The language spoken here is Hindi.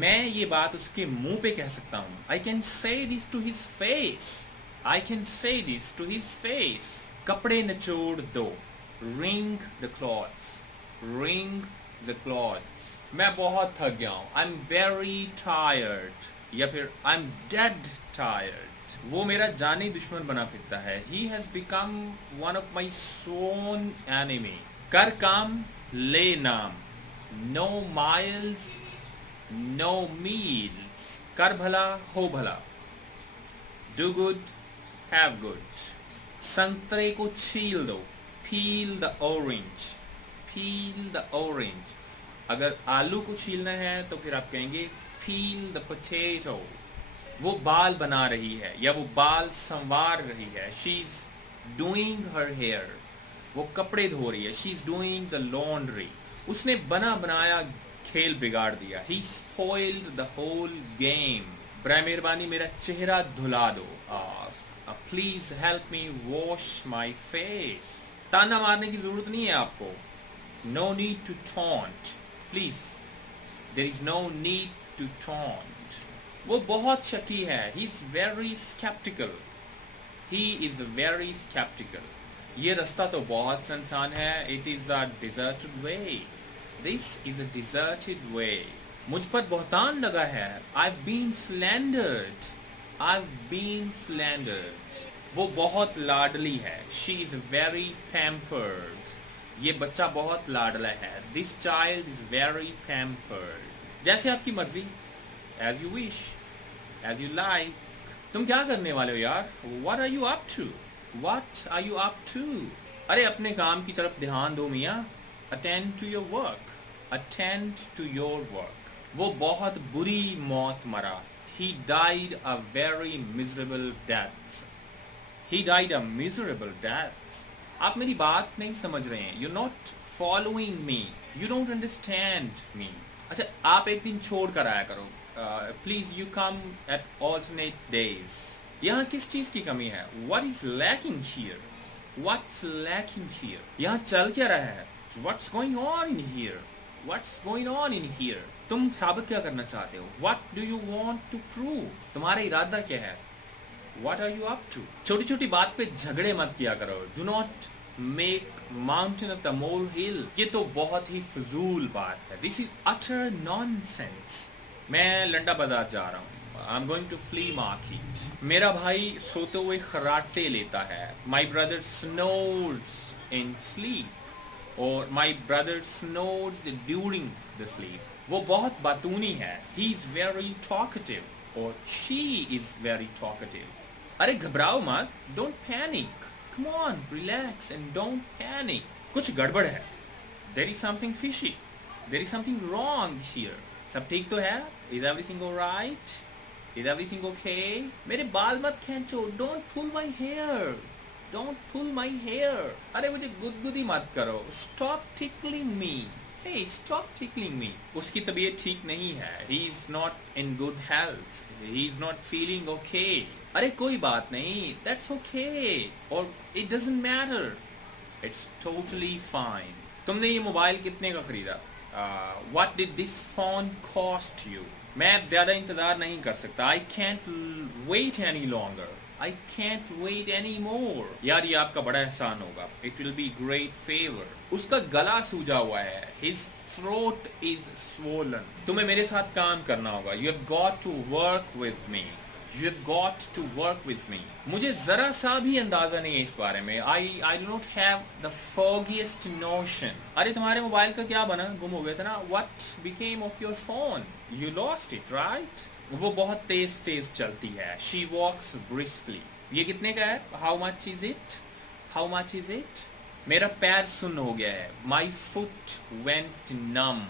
मैं ये बात उसके मुंह पे कह सकता हूँ. I can say this to his face. I can say this to his face. कपड़े निचोड़ दो. Wring the clothes. Wring the clothes. मैं बहुत थक गया हूँ. I'm very tired. या फिर I'm dead tired. वो मेरा जानी दुश्मन बना फिरता है. He has become one of my sworn enemy. कर काम ले नाम. No miles, no meals. कर भला हो भला. Do good, have good. संतरे को छील दो. Peel the orange. Peel the orange. अगर आलू को छीलना है तो फिर आप कहेंगे peel the potato. वो बाल बना रही है या वो बाल संवार रही है. She is doing her hair. वो कपड़े धो रही है. She is doing the laundry. उसने बना बनाया खेल बिगाड़ दिया. He spoiled the whole game. बराए मेहरबानी मेरा चेहरा धुला दो. Please help me wash my face. ताना मारने की जरूरत नहीं है आपको. No need to taunt. Please. There is no need to taunt. वो बहुत शकी है. He is very skeptical. He is very skeptical. ये रास्ता तो बहुत सुनसान है. It is a deserted way. This is a deserted way. मुझ पर बहुतान लगा है. I've been slandered. I've been slandered. वो बहुत लाडली है. She is very pampered. ये बच्चा बहुत लाडला है. This child is very pampered. जैसे आपकी मर्जी. As you wish. As you like. तुम क्या करने वाले हो यार? What are you up to? What are you up to? अरे अपने काम की तरफ ध्यान दो मियाँ. Attend to your work. Attend to your work. वो बहुत बुरी मौत मरा. He died a very miserable death. He died a miserable death. आप मेरी बात नहीं समझ रहे हैं. You're not following me. You don't understand me. अच्छा आप एक दिन छोड़ कर आया करो. Please you come at alternate days. यहाँ किस चीज़ की कमी है? What is lacking here? What's lacking here? यहाँ चल क्या रहा है? What's going on in here? What's going on in here? तुम साबित क्या करना चाहते हो? What do you want to prove? तुम्हारा इरादा क्या है? What are you up to? छोटी छोटी बात पे झगड़े मत किया करो. Do not make mountain of the molehill. ये तो बहुत ही फजूल बात है. This is utter nonsense. मैं लंडा बाजार जा रहा हूँ. I'm going to flea market. मेरा भाई सोते हुए खर्राटे लेता है. My brother snores in sleep. और my brother snores during the sleep. वो बहुत बातूनी है. He is very talkative. और she is very talkative. अरे घबराओ मत. Don't panic. Come on, relax and don't panic. कुछ गड़बड़ है. There is something fishy. There is something wrong here. सब ठीक तो है? Is everything alright? Is everything okay? मेरे बाल मत खींचो. Don't pull my hair. Don't pull my hair. अरे मुझे गुदगुदी मत करो. Stop tickling me. Hey, stop tickling me. उसकी तबीयत ठीक नहीं है. He is not in good health. He is not feeling okay. अरे कोई बात नहीं. That's okay. और it doesn't matter. It's totally fine. तुमने ये मोबाइल कितने का खरीदा? What did this phone cost you? मैं अब ज़्यादा इंतज़ार नहीं कर सकता. I can't wait any longer. I can't wait anymore. यार ये आपका बड़ा एहसान होगा. It will be great favor. उसका गला सूजा हुआ है. His throat is swollen. तुम्हें मेरे साथ काम करना होगा. You have got to work with me. You have got to work with me. मुझे ज़रा सा भी अंदाज़ा नहीं है इस बारे में. I do not have the foggiest notion. अरे तुम्हारे मोबाइल का क्या बना? गुम हो गया था ना? What became of your phone? You lost it, right? वो बहुत तेज तेज चलती है. She walks briskly. ये कितने का है? How much is it? How much is it? मेरा पैर सुन्न हो गया है. My foot went numb.